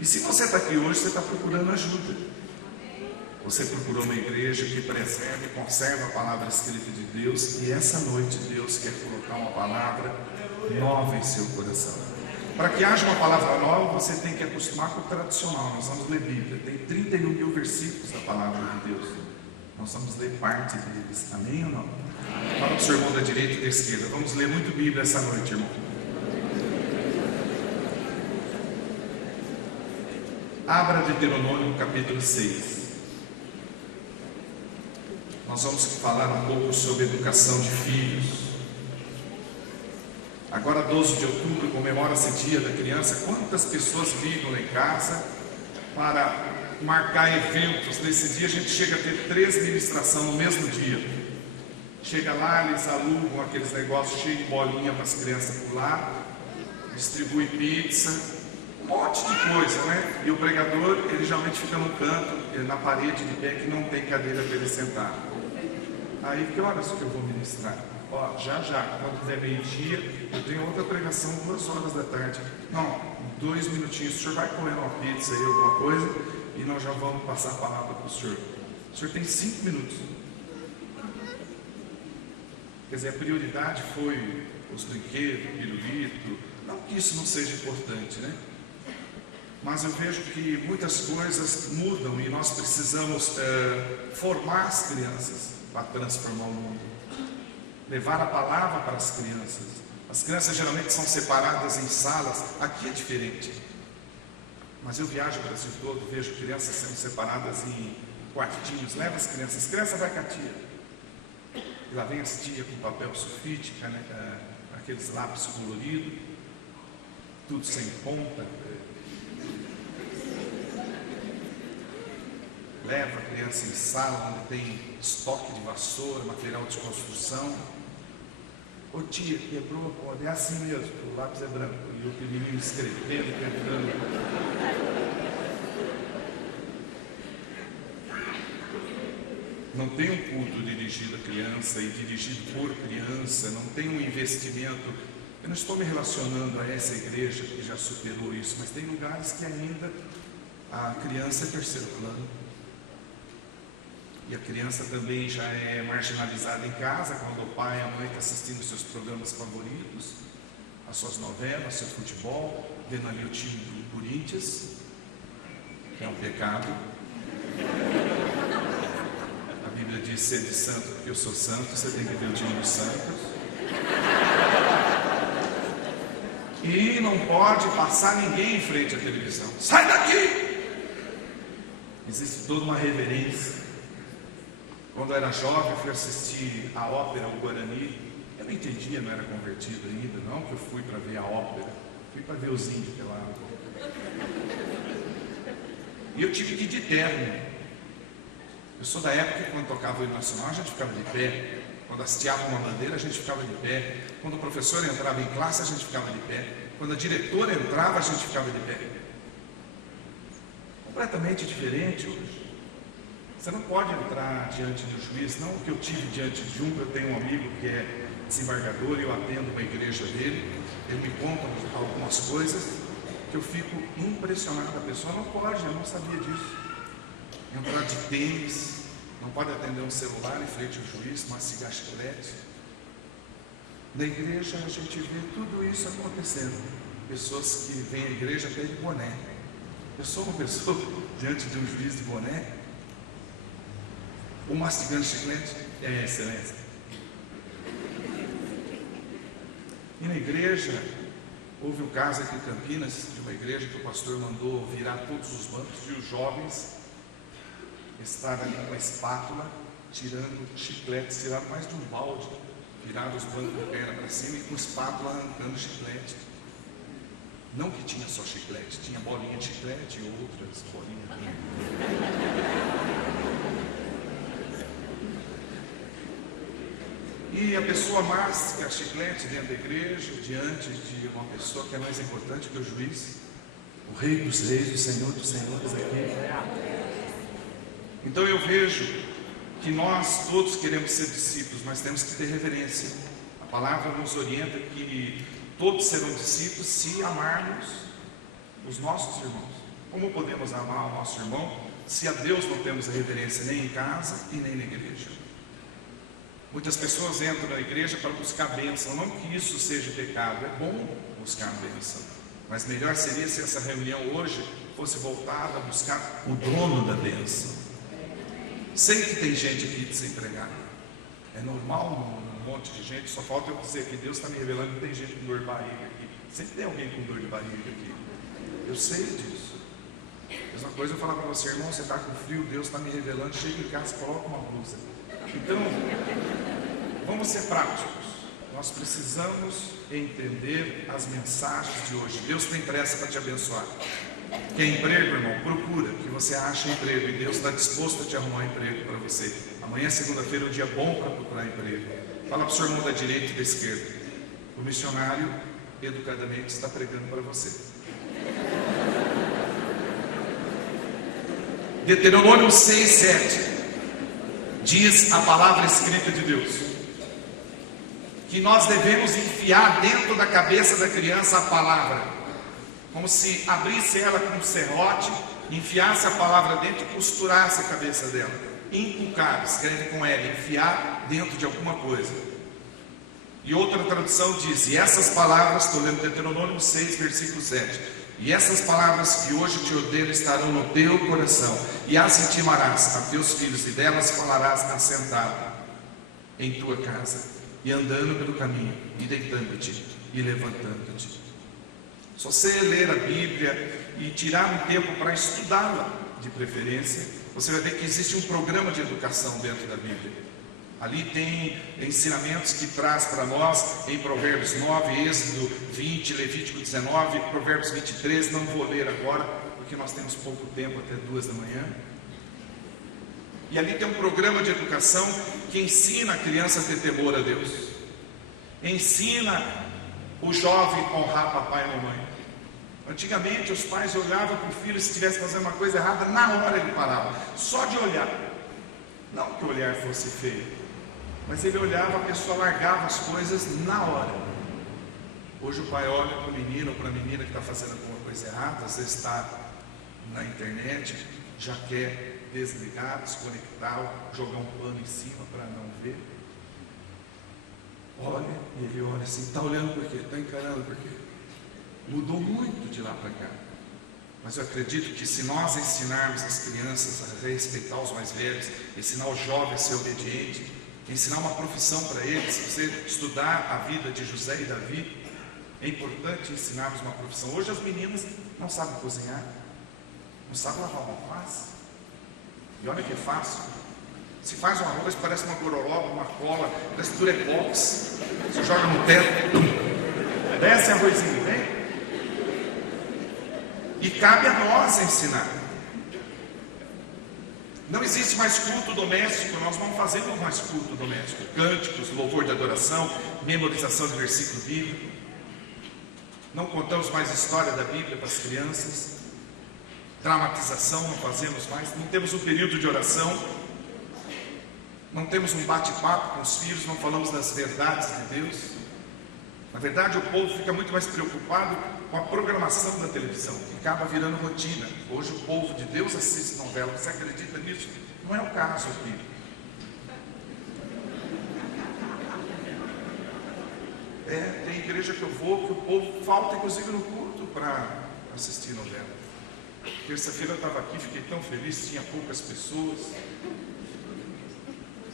E se você está aqui hoje, você está procurando ajuda. Você procurou uma igreja que preserva e conserva a palavra escrita de Deus, e essa noite Deus quer colocar uma palavra nova em seu coração. Para que haja uma palavra nova, você tem que acostumar com o tradicional. Nós vamos ler Bíblia, tem 31 mil versículos da palavra de Deus. Nós vamos ler parte deles, amém ou não? Fala para o seu irmão da direita e da esquerda, vamos ler muito Bíblia essa noite, irmão. Abra Deuteronômio capítulo 6. Nós vamos falar um pouco sobre educação de filhos. Agora 12 de outubro comemora-se dia da criança. Quantas pessoas ligam lá em casa para marcar eventos? Nesse dia a gente chega a ter 3 ministrações no mesmo dia. Chega lá, eles alugam aqueles negócios cheios de bolinha para as crianças pular, distribui pizza, um monte de coisa, né? E o pregador, ele geralmente fica no canto, na parede de pé, que não tem cadeira para ele sentar. Aí, que horas que eu vou ministrar? Ó, já, quando der meio-dia, eu tenho outra pregação 2 horas da tarde. Não, 2 minutinhos, o senhor vai comer uma pizza aí, alguma coisa, e nós já vamos passar a palavra para o senhor. O senhor tem 5 minutos. Quer dizer, a prioridade foi os brinquedos, o pirulito. Não que isso não seja importante, né? Mas eu vejo que muitas coisas mudam e nós precisamos formar as crianças para transformar o mundo. Levar a palavra para as crianças. As crianças geralmente são separadas em salas. Aqui é diferente. Mas eu viajo o Brasil todo, vejo crianças sendo separadas em quartinhos. Leva as crianças. Criança vai com a tia. E lá vem as tias com papel sulfite, aqueles lápis coloridos, tudo sem ponta. Leva a criança em sala onde tem estoque de vassoura, material de construção. Ô tia, quebrou a corda. É assim mesmo, o lápis é branco. E o pequenininho escrevendo, tentando. Não tem um culto dirigido a criança e dirigido por criança. Não tem um investimento. Eu não estou me relacionando a essa igreja que já superou isso, mas tem lugares que ainda a criança é terceiro plano. E a criança também já é marginalizada em casa, quando o pai e a mãe estão assistindo seus programas favoritos, as suas novelas, seu futebol, vendo ali o time do Corinthians, que é um pecado. A Bíblia diz: sede santo porque eu sou santo, você tem que ver o time dos santos. E não pode passar ninguém em frente à televisão. Sai daqui! Existe toda uma reverência. Quando eu era jovem, eu fui assistir a ópera, o Guarani. Eu não entendia, não era convertido ainda, não que eu fui para ver a ópera. Fui para ver os índios pelados. E eu tive que ir de terno. Eu sou da época que quando tocava o hino nacional, a gente ficava de pé. Quando hasteava uma bandeira, a gente ficava de pé. Quando o professor entrava em classe, a gente ficava de pé. Quando a diretora entrava, a gente ficava de pé. Completamente diferente hoje. Você não pode entrar diante do juiz, não que eu tive diante de um. Eu tenho um amigo que é desembargador e eu atendo uma igreja dele. Ele me conta algumas coisas que eu fico impressionado. A pessoa não pode, eu não sabia disso. Entrar de tênis, não pode atender um celular em frente ao juiz, mastigar chiclete. Na igreja a gente vê tudo isso acontecendo. Pessoas que vêm à igreja até de boné. Eu sou uma pessoa diante de um juiz de boné. O mastigando chiclete é excelência. E na igreja, houve um caso aqui em Campinas, de uma igreja que o pastor mandou virar todos os bancos e os jovens estavam ali com a espátula, tirando chicletes, tiraram mais de um balde, viraram os bancos de perna para cima e com espátula arrancando chiclete. Não que tinha só chiclete, tinha bolinha de chiclete e outras bolinhas. E a pessoa masca chiclete dentro da igreja, diante de uma pessoa que é mais importante que o juiz, o Rei dos Reis, o Senhor dos Senhores aqui. Então eu vejo que nós todos queremos ser discípulos, mas temos que ter reverência. A palavra nos orienta que todos serão discípulos se amarmos os nossos irmãos. Como podemos amar o nosso irmão se a Deus não temos reverência nem em casa e nem na igreja? Muitas pessoas entram na igreja para buscar bênção, não que isso seja pecado, é bom buscar a bênção, mas melhor seria se essa reunião hoje fosse voltada a buscar o dono da bênção. Sei que tem gente aqui desempregada, é normal um monte de gente, só falta eu dizer que Deus está me revelando que tem gente com dor de barriga aqui. Sempre tem alguém com dor de barriga aqui, eu sei disso. Mesma coisa eu falar para você, irmão, você está com frio, Deus está me revelando, chega em casa, coloca uma blusa. Então, vamos ser práticos. Nós precisamos entender as mensagens de hoje. Deus tem pressa para te abençoar. Quer emprego, irmão? Procura, que você ache emprego. E Deus está disposto a te arrumar um emprego para você. Amanhã, segunda-feira, é um dia bom para procurar emprego. Fala para o seu irmão da direita e da esquerda. O missionário, educadamente, está pregando para você. Deuteronômio 6, 7 diz a palavra escrita de Deus que nós devemos enfiar dentro da cabeça da criança a palavra, como se abrisse ela com um serrote, enfiasse a palavra dentro e costurasse a cabeça dela. Inculcar, escreve com L, enfiar dentro de alguma coisa. E outra tradução diz, e essas palavras, estou lendo Deuteronômio 6, versículo 7, e essas palavras que hoje te ordeno estarão no teu coração, e as intimarás a teus filhos, e delas falarás assentado em tua casa, e andando pelo caminho, e deitando-te, e levantando-te. Se você ler a Bíblia e tirar um tempo para estudá-la, de preferência, você vai ver que existe um programa de educação dentro da Bíblia. Ali tem ensinamentos que traz para nós em Provérbios 9, Êxodo 20, Levítico 19, Provérbios 23, não vou ler agora, porque nós temos pouco tempo, até 2 da manhã. E ali tem um programa de educação que ensina a criança a ter temor a Deus. Ensina o jovem a honrar papai e mamãe. Antigamente os pais olhavam para o filho, se estivesse fazendo uma coisa errada, na hora ele parava, só de olhar. Não que o olhar fosse feio, mas ele olhava, a pessoa largava as coisas na hora. Hoje o pai olha para o menino ou para a menina que está fazendo alguma coisa errada, às vezes está na internet, já quer desligar, desconectar, jogar um pano em cima para não ver. Olha, e ele olha assim, está olhando por quê? Está encarando por quê? Mudou muito de lá para cá. Mas eu acredito que se nós ensinarmos as crianças a respeitar os mais velhos, ensinar os jovens a ser obedientes, ensinar uma profissão para eles, se você estudar a vida de José e Davi, é importante ensinarmos uma profissão. Hoje as meninas não sabem cozinhar, não sabem lavar uma alface. E olha que é fácil. Se faz um arroz, parece uma gororoba, uma cola, parece durepox. Você joga no teto, desce arrozinho, vem. E cabe a nós ensinar. Não existe mais culto doméstico, nós não fazemos mais culto doméstico. Cânticos, louvor de adoração, memorização de versículo bíblico. Não contamos mais história da Bíblia para as crianças. Dramatização não fazemos mais. Não temos um período de oração. Não temos um bate-papo com os filhos, não falamos das verdades de Deus. Na verdade, o povo fica muito mais preocupado com a programação da televisão, que acaba virando rotina. Hoje o povo de Deus assiste novela. Você acredita nisso? Não é o caso aqui. Tem igreja que eu vou, que o povo falta inclusive no culto para assistir novela. Terça-feira eu estava aqui, fiquei tão feliz, tinha poucas pessoas.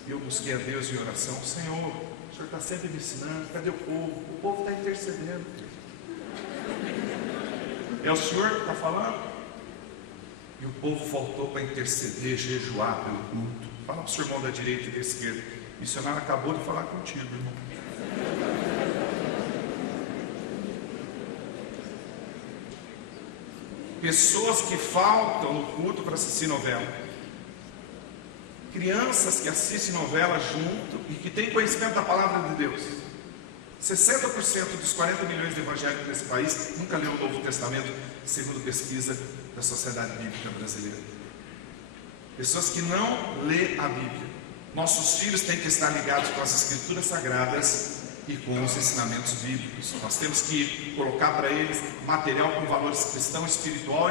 E eu busquei a Deus em oração. Senhor, o Senhor está sempre me ensinando, cadê o povo? O povo está intercedendo. É o Senhor que está falando? E o povo faltou para interceder, jejuar pelo culto. Fala para o seu irmão da direita e da esquerda. O missionário acabou de falar contigo, irmão. Pessoas que faltam no culto para assistir novela. Crianças que assistem novela junto e que têm conhecimento da palavra de Deus. 60% dos 40 milhões de evangélicos nesse país nunca leu o Novo Testamento, segundo pesquisa da Sociedade Bíblica Brasileira. Pessoas que não lê a Bíblia. Nossos filhos têm que estar ligados com as Escrituras Sagradas e com os ensinamentos bíblicos. Nós temos que colocar para eles material com valores cristão, espiritual